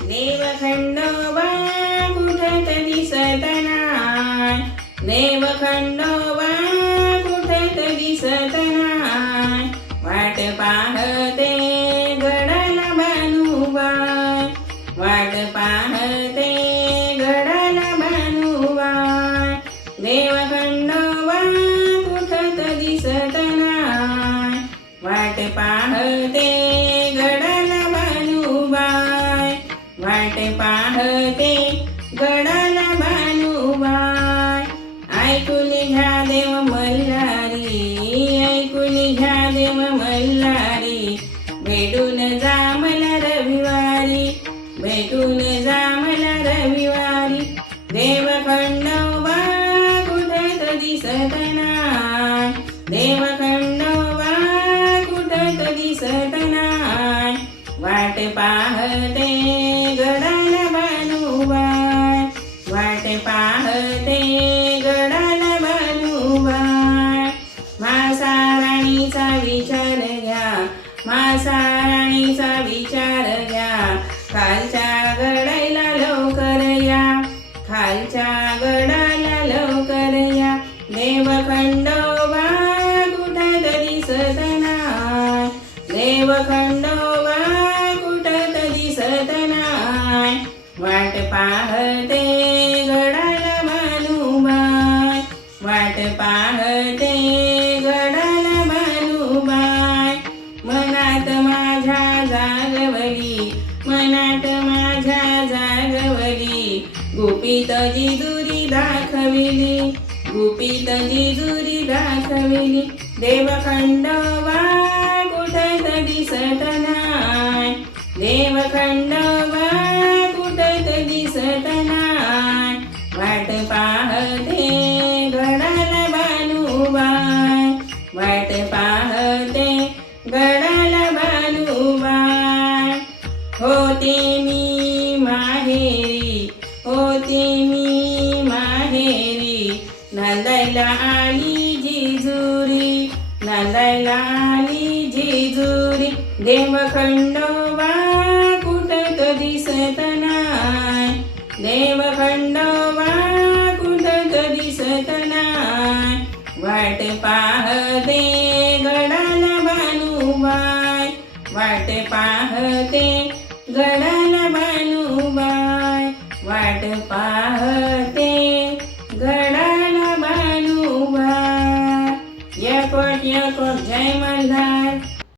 देव खंडोबा कुठत दिसत नाय, देव खंडोबा कुठत दिसत नाय, वाट पाहते गडाला बानुबाई, वाट पाहते गडाला बानुबाई, देव खंडोबा कुठत दिसत नाय, वाट पाहते गडाला बानुबाई, वाट पाहते गडाला बानुबाई. ऐकून घ्या देव मल्हारी, ऐकून घ्या देव मल्हारी, भेटून जा मला रविवारी, भेटून जा मला रविवारी, देव खंडोबा कुठत दिसत नाय, देव खंडोबा कुठत दिसत नाय, वाट पाहते गडाला बानुबाई, वाट पाहते गडाला बानुबाई. मासा राणीचा विचार घ्या, मासा राणीचा विचार घ्या, खालच्या गडाला लवकर या, खालच्या गडाला लवकर या, देव खंडोबा कुठत दिसत नाय, देव खंडोबा कुठत दिसत नाय, वाट पाहते गडाला बानुबाई, वाट पाहते गडाला बानुबाई. मनात माझ्या जागवली, मनात माझ्या जागवली, गुपित जिजुरी दाखविली, गुपित जिजुरी दाखविली, देव खंडोबा कुठत दिसत नाय, देव खंडोबा कुठत दिसत नाय, वाट पाहते गडाला बानुबाई, वाट पाहते गडाला बानुबाई. होते मी माहेरी, होते मी माहेरी, नांदायला आली जिजुरी, नांदायला आली जिजुरी, देव खंडोबा कुठत दिसत नाय, देव खंडोबा कुठत दिसत नाय, वाट पाहते गडाला बानुबाई, वाट पाहते गडाला बानुबाई, वाट पाहते